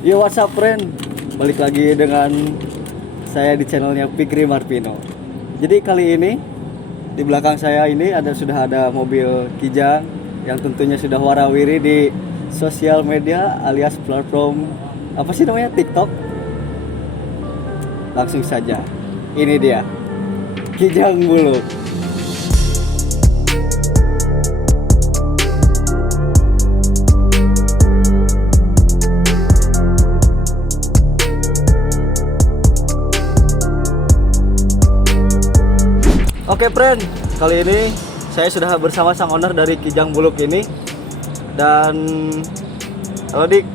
Yo, what's up friend? Balik lagi dengan saya di channelnya Fikri Marpino. Jadi kali ini di belakang saya ini sudah ada mobil Kijang yang tentunya sudah warawiri di sosial media alias platform apa sih namanya, TikTok. Langsung saja, ini dia Kijang Buluk. Oke friend, kali ini saya sudah bersama sang owner dari Kijang Buluk ini. Dan halo Dik,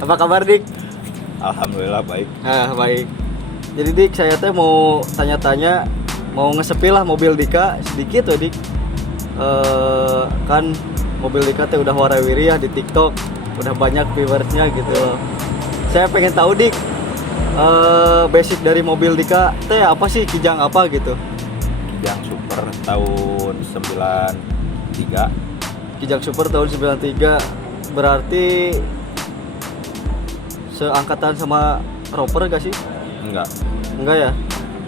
apa kabar Dik? Alhamdulillah baik. Baik. Jadi Dik, saya teh mau tanya-tanya, mau ngesepil lah mobil Dika sedikit tuh Dik. Kan mobil Dika teh udah warawiri ya di TikTok, udah banyak viewersnya gitu loh. Saya pengen tahu Dik, basic dari mobil Dika teh apa sih, Kijang apa gitu? Kijang Super tahun 93. Kijang Super tahun 93, berarti seangkatan sama Roper gak sih? Enggak ya?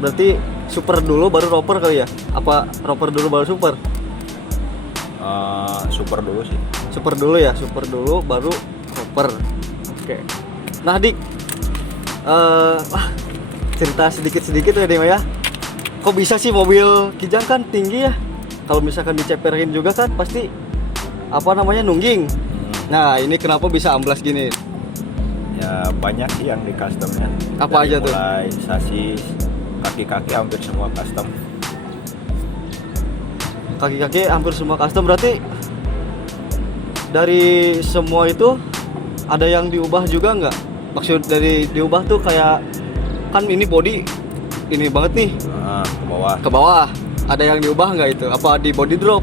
Berarti Super dulu baru Roper kali ya? Apa Roper dulu baru Super? Super dulu sih. Super dulu ya, Super dulu baru Roper. Oke. Nah Dik, cerita sedikit-sedikit ya Dik ya. Kok bisa sih mobil Kijang kan tinggi ya? Kalau misalkan diceperin juga kan pasti apa namanya, nungging. Nah ini kenapa bisa amblas gini? Ya banyak sih yang di customnya. Apa aja tuh? Mulai sasis, kaki-kaki hampir semua custom. Kaki-kaki hampir semua custom, berarti dari semua itu ada yang diubah juga nggak? Maksud dari diubah tuh kayak, kan ini body ini banget nih, Ke bawah. ke bawah ada yang diubah nggak itu? Apa di body drop?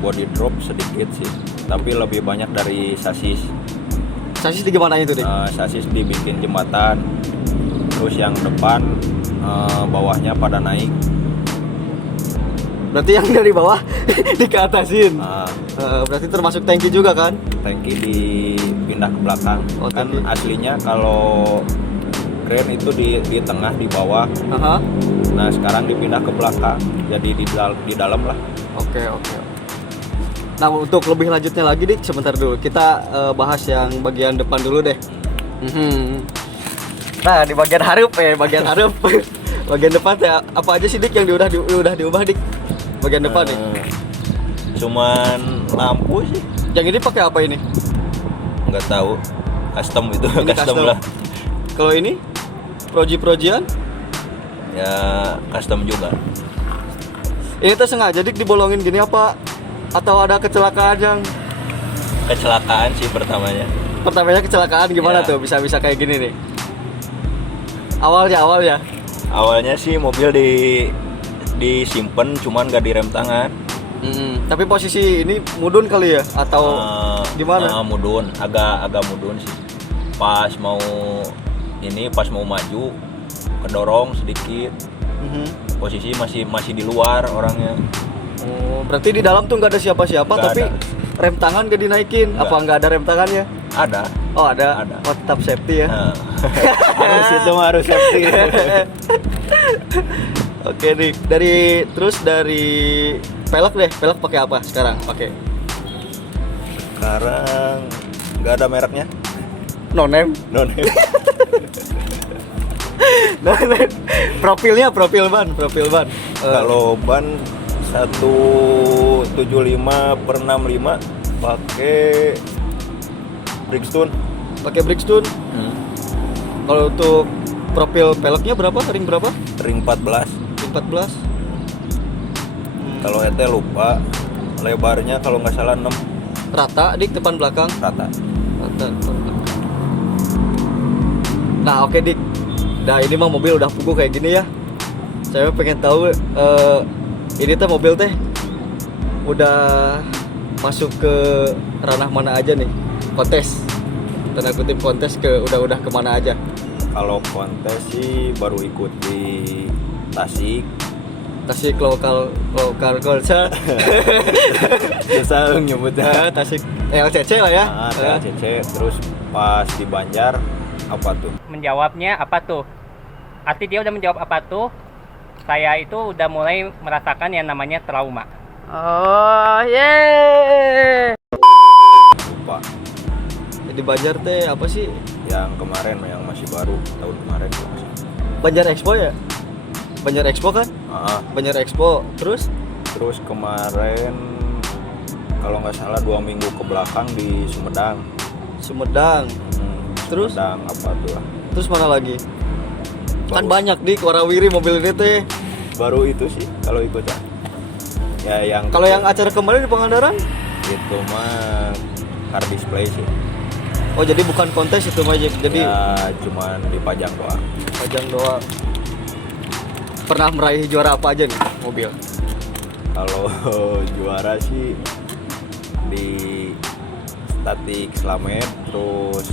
Body drop sedikit sih, tapi lebih banyak dari sasis. Sasis di gimana itu Dik? Sasis dibikin jembatan, terus yang depan bawahnya pada naik. Berarti yang dari bawah dikeatasin. Uh, Berarti termasuk tangki juga kan? Tangki dipindah ke belakang. Oh, Kan tangki. aslinya kalau crane itu di tengah di bawah. Aha. Nah sekarang dipindah ke belakang, jadi di dalam lah. Oke. Nah untuk lebih lanjutnya lagi Dik, sebentar dulu kita bahas yang bagian depan dulu deh. Nah di bagian harup bagian depan ya apa aja sih Dik yang udah diubah Dik? Bagian depan nih. Cuman lampu sih, Yang ini pakai apa ini? nggak tahu. Custom itu, Ini custom lah. Kalau ini projian? Ya custom juga. Ini tuh sengaja Dik dibolongin gini apa? Atau ada kecelakaan yang Kecelakaan sih pertamanya. kecelakaan gimana Ya. tuh bisa kayak gini nih? Awalnya. Awalnya sih mobil disimpen, cuman nggak direm tangan. Tapi posisi ini mudun kali ya atau gimana? Mudun, agak mudun sih. Pas mau maju, kedorong sedikit. Posisi masih di luar orangnya. Oh, berarti di dalam tuh nggak ada siapa-siapa, Nggak tapi ada. rem tangan nggak dinaikin? Nggak. Apa nggak ada rem tangannya? Ada. Oh ada. Ada. Oh tetap safety ya. Nah. harus safety. Oke nih, dari pelek deh. Pelek pakai apa sekarang? Pakai Sekarang nggak ada mereknya. no name. No name. Profil ban. Kalau ban 175/65 pakai Bridgestone. Pakai Bridgestone. Kalau untuk profil peleknya berapa? Ring berapa? Ring 14. 14. Kalau ET lupa. Lebarnya kalau nggak salah 6 Rata Dik, depan belakang. rata. Rata depan belakang. Nah oke Dik. Nah ini mah mobil udah pugu kayak gini ya. Saya pengen tahu ini teh mobil teh udah masuk ke ranah mana aja nih? Kontes. Tanda kutip kontes udah kemana aja? Kalau kontes sih baru ikut di Tasik. Tasik lokal culture. Susah nyebutnya. Tasik LCC lah ya. TLCC. Terus pas di Banjar apa tuh? Menjawabnya apa tuh? Arti dia udah menjawab apa tuh? Saya itu udah mulai merasakan yang namanya trauma. Oh, yeay. Lupa. Di Banjar teh apa sih? Yang kemarin yang masih baru tahun kemarin kalau nggak salah. Banjar Expo ya? Banjar Expo kan? Banjar Expo. Terus kemarin kalau nggak salah 2 minggu ke belakang di Sumedang. Terus? Sumedang apa tuh lah. Terus mana lagi? Kan banyak di warawiri mobil ini teh. Baru itu sih kalau ikut ya yang Kalau yang acara kemarin di Pangandaran? itu mah car display sih. Oh jadi bukan kontes itu mah, jadi Ya cuman dipajang doang. pajang doang. Pernah meraih juara apa aja nih mobil? Kalau juara sih di statik Slamet, terus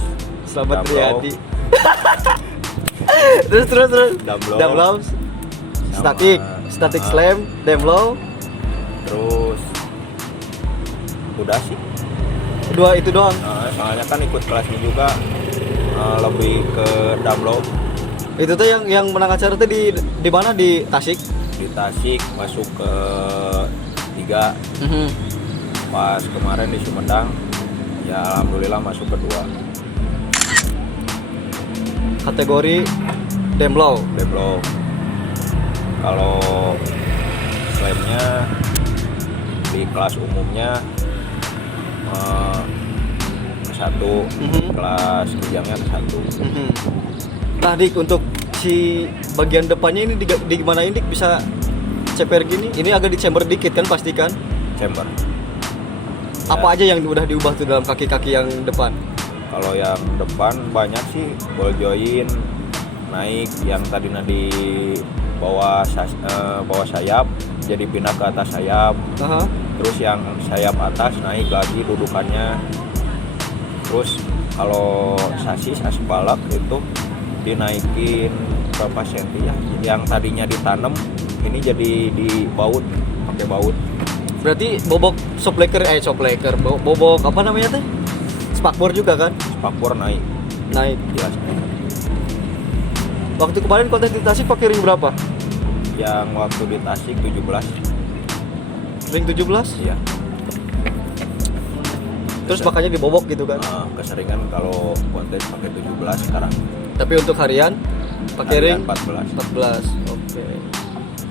Selamat Damlo. Riyadi. terus Damlo. Sama- statik slam, Damlo. Terus udah sih. Dua itu doang. Soalnya kan ikut kelasnya juga, lebih ke Damlo. Itu tuh yang menang acara tuh di mana, di Tasik? Di Tasik masuk ke 3. Pas kemarin di Sumedang ya alhamdulillah masuk ke 2. Kategori Damlo. Kalau slamnya di kelas umumnya ke-1, kelas kijangnya ke-1. Nah Dik, untuk si bagian depannya ini di gimana ini Dik, bisa ceper gini? Ini agak di chamber dikit kan pasti kan? Chamber. Apa aja yang udah diubah tuh dalam kaki-kaki yang depan? Kalau yang depan banyak sih, ball join naik, yang tadinya di bawah sayap jadi pindah ke atas sayap. Terus yang sayap atas naik lagi dudukannya. Terus kalau sasis balak itu dinaikin berapa senti ya? Yang tadinya ditanam ini jadi dibaut, pakai baut. Berarti bobok bobok apa namanya teh? Spakbor juga kan? Spakbor naik. Jelas. Waktu kemarin kontes di Tasik pakai ring berapa? Yang waktu di Tasik 17. Ring 17? Iya. Terus makanya dibobok gitu kan? Keseringan kalau kontes pakai 17 sekarang. Tapi untuk harian pakai ring 14. Oke.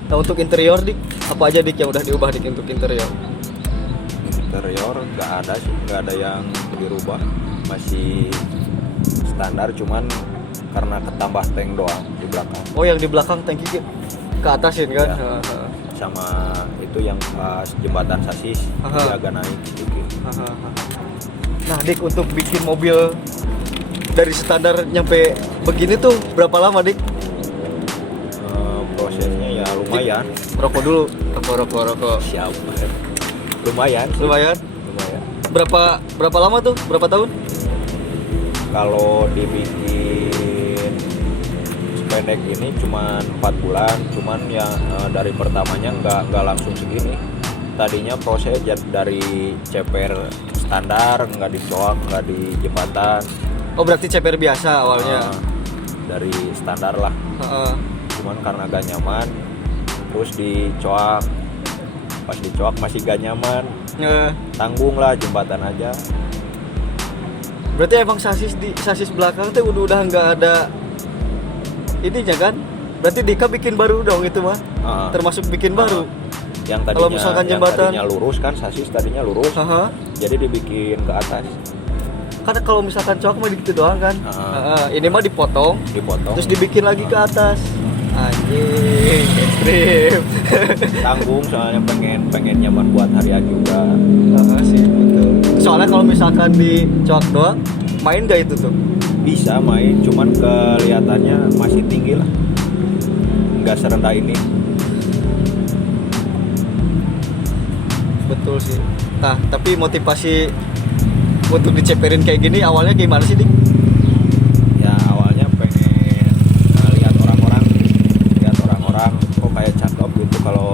Nah untuk interior Dik, apa aja Dik yang udah diubah Dik untuk interior? Interior nggak ada yang dirubah, masih standar, cuman karena ketambah tank doang di belakang. Oh yang di belakang tangki ke atasin kan? Ya. Sama itu yang pas jembatan sasis dia agak naik sedikit. Nah Dik, untuk bikin mobil dari standar nyampe begini tuh berapa lama Dik? Prosesnya ya lumayan. Rokok dulu, rokok. Siap. Lumayan. Berapa lama tuh? Berapa tahun? Kalau dibikin pendek ini cuman 4 bulan, cuman yang dari pertamanya nggak langsung segini. Tadinya proses dari ceper standar, nggak dicoak, nggak di jembatan. Oh berarti ceper biasa awalnya? Dari standar lah. Cuman karena gak nyaman, terus dicoak. Pas dicoak masih gak nyaman, tanggung lah jembatan aja. Berarti emang sasis belakang tuh udah nggak ada ininya kan? Berarti Dika bikin baru dong itu mah? Termasuk bikin baru? Yang tadinya, kalau misalkan jembatan yang tadinya lurus kan, sasis tadinya lurus, jadi dibikin ke atas. Karena kalau misalkan coak mah gitu doang kan? Ini mah dipotong, terus dibikin lagi ke atas. Anjing, ekstrim. Tanggung soalnya pengen nyaman buat harian juga. Sih betul. Soalnya kalau misalkan di coak doang, main gak itu tuh? Bisa main, cuman kelihatannya masih tinggi lah, nggak serendah ini. Betul sih. Nah, tapi motivasi untuk diceperin kayak gini awalnya gimana sih, Dik? Ya awalnya pengen lihat orang-orang kok kayak cakep gitu kalau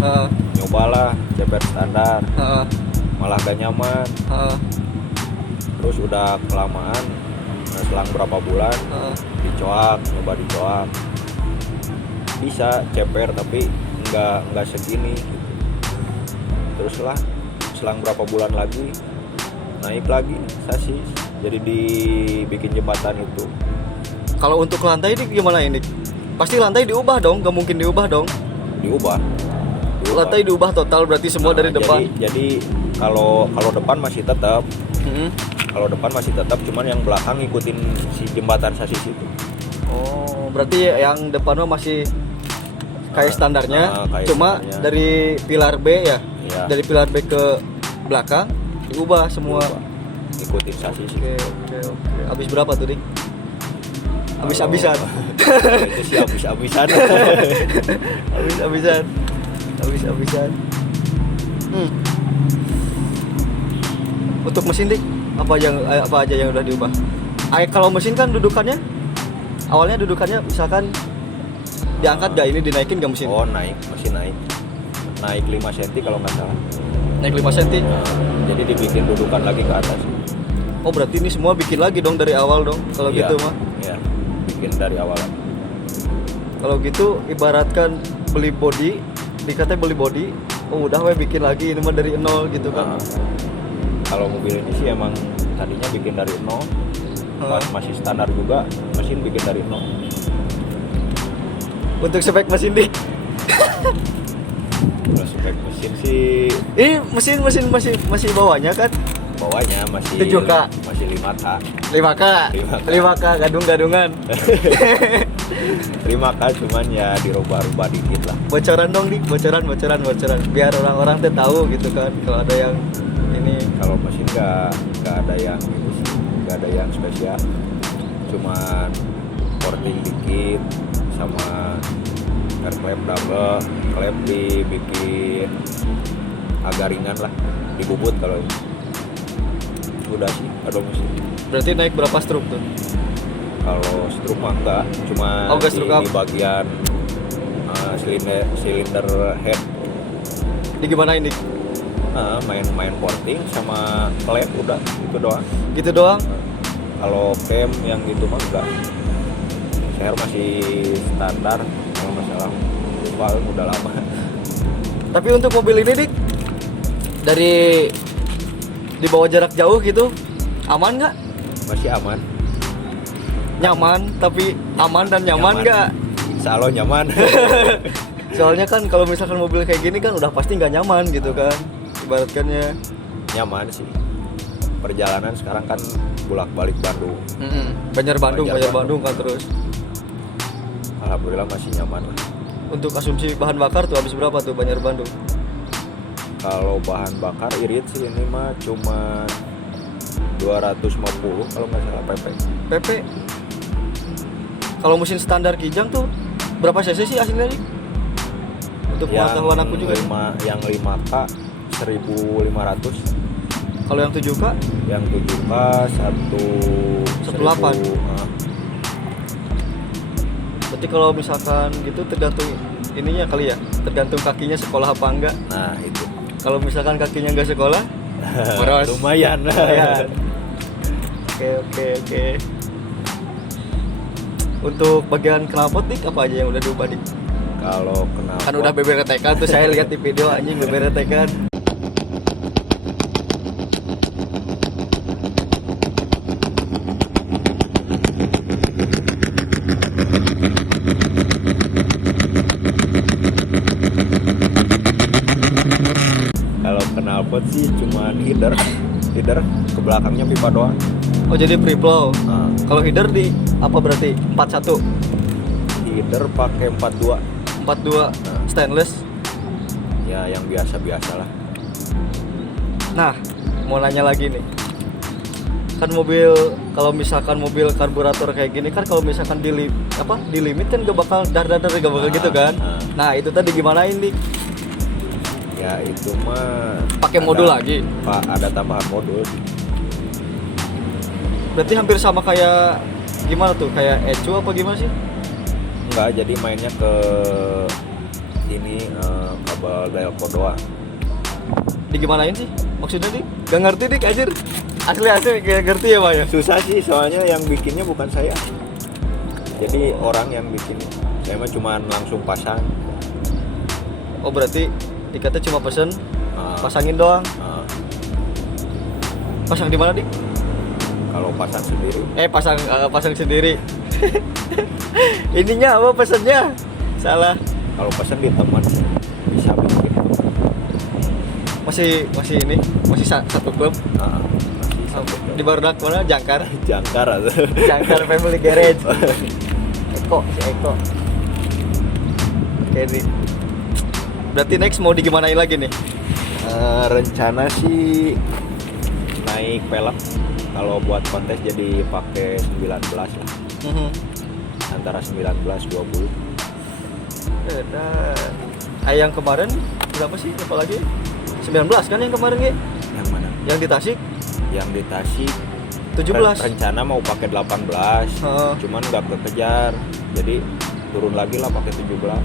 Heeh. Nyobalah ceper standar, Heeh. malah gak nyaman. Heeh. Terus udah kelamaan, selang berapa bulan nyoba dicoak, bisa ceper tapi nggak segini gitu. Terus lah selang berapa bulan lagi naik lagi sasis, jadi dibikin jembatan itu. Kalau untuk lantai ini gimana ini? Pasti lantai diubah dong, gak mungkin diubah dong. Diubah. Lantai diubah total berarti semua dari depan. Jadi kalau depan masih tetap, Mm-mm. kalau depan masih tetap, cuman yang belakang ngikutin si jembatan sasis itu. Oh, berarti yang depan mah masih kayak standarnya, kayak cuma standarnya. dari pilar B ya, Iya. dari pilar B ke belakang diubah semua. Diubah. Ngikutin sasis itu. Oke. Habis berapa tuh, Dik? Habis-habisan. Kalau itu sih habis-habisan. Habis-habisan. Untuk mesin, Dik, apa aja yang udah diubah? Kalau mesin kan dudukannya awalnya misalkan diangkat gak, ini dinaikin gak mesin? Oh, mesin naik 5 cm kalau nggak salah. Naik 5 cm. Jadi dibikin dudukan lagi ke atas. Oh, berarti ini semua bikin lagi dong dari awal dong kalau Iya, gitu mah. Iya, bikin dari awal. Kalau gitu ibaratkan beli body, dikatanya beli body, oh udah we bikin lagi ini mah dari nol gitu kan. Nah, kalau mobil ini sih emang tadinya bikin dari nol, pas masih standar juga, mesin bikin dari nol. Untuk spek mesin, Dik. Kalau spek mesin sih Ini mesin masih bawahnya kan? bawahnya masih 7K. masih 5K. 5K. 5K gadung-gadungan. 5K cuman ya dirubah-rubah dikit lah. Bocoran dong, Dik, bocoran. Biar orang-orang tuh tahu gitu kan kalau ada yang ini. Kalau mesin nggak ada yang ini sih, nggak ada yang spesial, cuman porting dikit sama air klep double, klep dibikin agak ringan lah, dibubut kalau ini. Udah sih ada mesin. Berarti naik berapa stroke tuh? Kalau stroke mah enggak, cuma nggak stroke up. di bagian silinder head. Di gimana ini? Main porting sama klep udah itu doang. Gitu doang. Kalau cam yang gitu mah enggak. Share masih standar, kalau masalah lupa udah lama. Tapi untuk mobil ini, Dik, dari dibawa jarak jauh gitu, aman nggak? Masih aman. Nyaman, tapi aman dan nyaman nggak? Insya Allah nyaman. Soalnya kan kalau misalkan mobil kayak gini kan udah pasti nggak nyaman gitu kan, ibaratkannya. Nyaman sih. Perjalanan sekarang kan bolak-balik Bandung. Banjar Bandung Bandung. kan terus. Alhamdulillah masih nyaman lah. Untuk asumsi bahan bakar tuh habis berapa tuh Banjar Bandung? Kalau bahan bakar irit sih ini mah cuma 250 kalau nggak salah PP. PP. Kalau mesin standar Kijang tuh berapa cc sih aslinya, Dik? Untuk pengetahuan aku juga. Yang 5K 1500. Kalau yang 7K? Yang 7K 18. 1000. Berarti kalau misalkan gitu tergantung ininya kali ya, tergantung kakinya sekolah apa enggak. Nah itu. Kalau misalkan kakinya enggak sekolah, boros. Lumayan. Oke. Untuk bagian knalpot, Dik, apa aja yang udah diubah, Dik? Kalau kenapa? Kan udah beberetekan tuh, saya lihat di video anjing beberetekan. Kalau knalpot sih cuma header ke belakangnya pipa doang. Oh, jadi free flow. Nah, Kalau header di apa berarti? 41, header pakai 42. 42 stainless. Ya yang biasa-biasa lah. Nah, mau nanya lagi nih. Kan mobil, kalau misalkan mobil karburator kayak gini kan kalau misalkan di limit kan gak bakal gak bakal gitu kan. Nah, itu tadi gimana ini? Ya itu mah Pakai modul lagi. Pak, ada tambahan modul. Berarti hampir sama kayak gimana tuh? Kayak ECU apa gimana sih? Enggak, jadi mainnya ke ini kabel dialport doang. Digimanain sih maksudnya dik? Gak ngerti dik anjir, asli gak ngerti ya Pak ya. Susah sih soalnya yang bikinnya bukan saya, jadi orang yang bikin. Saya mah cuma langsung pasang. Oh berarti dikata cuma pesen Ah, pasangin doang. ah. Pasang di mana dik? Kalau pasang sendiri Pasang sendiri. Ininya apa pesennya? Salah. kalau pasang di teman bisa bikin. Masih satu klub. Masih satu Di Barudak mana? Jangkar. jangkar atau Jangkar Family Garage. Eko. Oke nih. Berarti next mau digimanain lagi nih? rencana sih naik pelek. Kalau buat kontes jadi pakai 19 lah, antara 19-20. Yang kemarin berapa sih? Apalagi 19 kan yang kemarin ya? Yang mana? Yang di Tasik Yang di Tasik 17. rencana mau pakai 18, cuman nggak kekejar, jadi turun lagi lah pakai 17.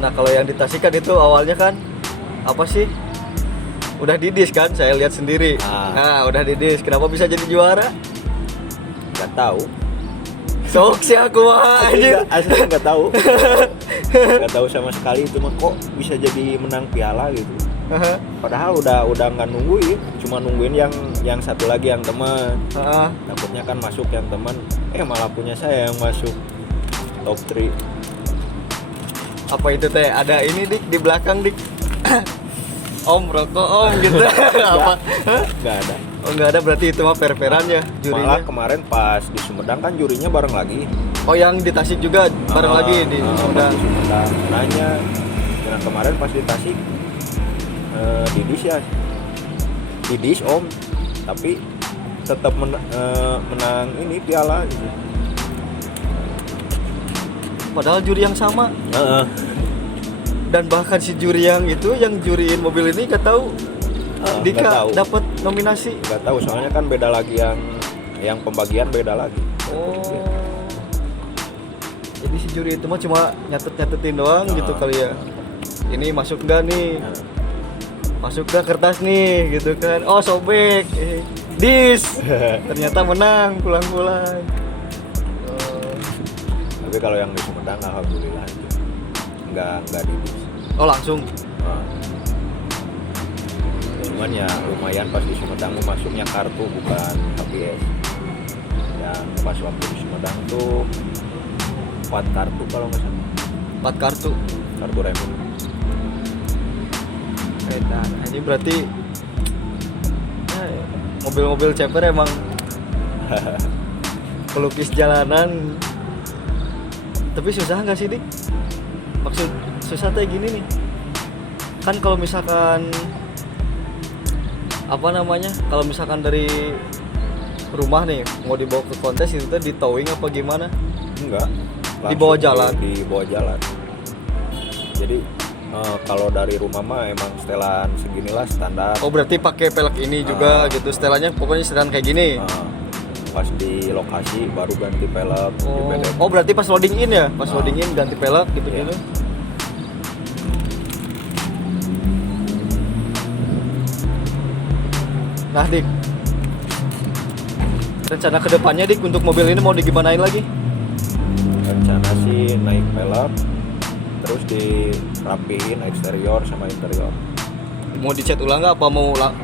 Nah kalau yang di Tasik kan itu awalnya kan apa sih? Udah didis kan, saya lihat sendiri. Nah udah didis, kenapa bisa jadi juara? Nggak tahu. Sok sih aku mah anjir. Asli nggak tahu. Nggak tahu sama sekali, cuma kok bisa jadi menang piala gitu. Padahal udah nggak nungguin, cuma nungguin yang satu lagi yang teman. Takutnya kan masuk yang teman, malah punya saya yang masuk top 3. Apa itu teh? Ada ini dik di belakang dik. Om rokok om gitu. Apa? Nggak ada. Oh nggak ada, berarti itu mah per-peran ya jurinya. Malah kemarin pas di Sumedang kan jurinya bareng lagi. Oh yang di Tasik juga bareng lagi di Sumedang. Nanya, dan kemarin pas di Tasik didis ya, didis om, tapi tetap menang ini piala gitu. Padahal juri yang sama. Dan bahkan si juri yang itu yang juriin mobil ini gak tahu Dika dapat nominasi. Gak tahu, soalnya kan beda lagi yang pembagian beda lagi. Oh. Jadi si juri itu mah cuma nyatet-nyatetin doang gitu kali ya. Ini masuk enggak nih? Masuk enggak kertas nih gitu kan. Oh, sobek. Dis. Ternyata menang pulang-pulang. Tapi kalau yang di Sumedang alhamdulillah enggak didis. Oh, langsung. Cuman ya lumayan pas di Sumedang masuknya kartu bukan HPS. Yang pas waktu di Sumedang tuh 4 kartu kalau nggak salah. 4 kartu remi. Nah, ini berarti mobil-mobil ceper emang pelukis jalanan. Tapi susah nggak sih, Dik? Maksud susah kayak gini nih. Kan kalau misalkan kalau misalkan dari rumah nih mau dibawa ke kontes itu tuh di towing apa gimana? Enggak. Di bawah jalan. Di bawah jalan. Jadi kalau dari rumah mah emang setelan seginilah standar. Oh, berarti pakai pelek ini juga gitu. Setelannya pokoknya setelan kayak gini. Pas di lokasi baru ganti pelek. Oh, berarti pas loading in ya? Pas loading in ganti pelek gitu-gitu. Iya. Nah, Dik, rencana kedepannya, Dik, untuk mobil ini mau digimanain lagi? Rencana sih naik pelek, terus dirapiin eksterior sama interior. Mau dicat ulang nggak?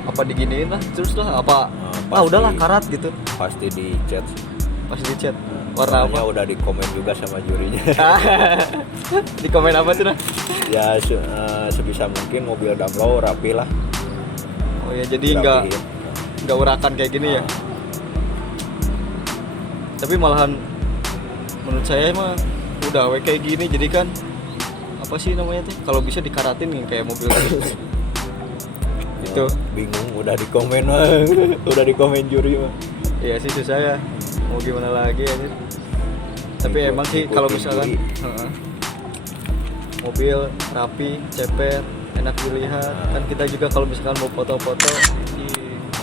Apa diginiin lah? Terus lah apa? Udahlah karat gitu. Pasti dicat. Pasti dicat. Warna apa? Udah dikomen juga sama jurinya. Di komen apa sih, nah? Ya sebisa mungkin mobil Damlo rapi lah. Oh ya, jadi nggak urakan kayak gini ya. Tapi malahan menurut saya mah udah kayak gini, jadi kan apa sih namanya tuh, kalau bisa dikaratin nih kayak mobil gitu. Bingung udah dikomen udah dikomen juri mah. Iya sih, susah ya, mau gimana lagi aja. Tapi emang sih kalau misalkan mobil rapi, ceper, enak dilihat. Kan kita juga kalau misalkan mau foto-foto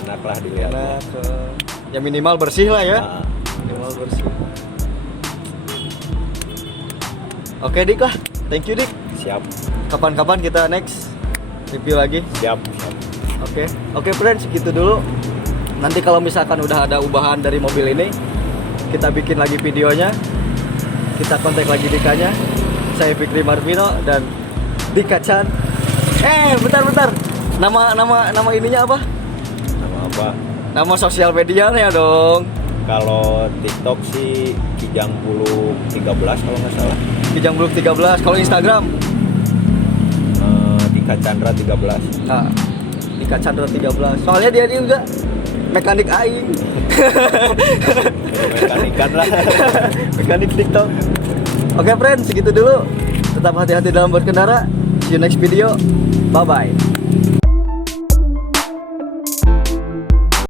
enak lah dilihat. Enak, ya minimal bersih lah ya. Minimal bersih. Oke, Dik lah. Thank you, Dik. siap. Kapan-kapan kita next review lagi. Siap. Oke friends, segitu dulu. Nanti kalau misalkan udah ada ubahan dari mobil ini, kita bikin lagi videonya. Kita kontak lagi Dikanya. Saya Fikri Marvino dan Dika Chan. Bentar. Nama ininya apa? Nama apa? Nama sosial medianya dong. Kalau TikTok sih Kijang Bulu 13 kalau nggak salah. Kijang Bluk 13. Kalau Instagram? Dika Chandra 13. Nah, Dika Chandra 13. Soalnya dia juga mekanik aing. Mekanikan lah. Mekanik TikTok. Oke friends, segitu dulu. Tetap hati-hati dalam berkendara. See you next video. Bye bye.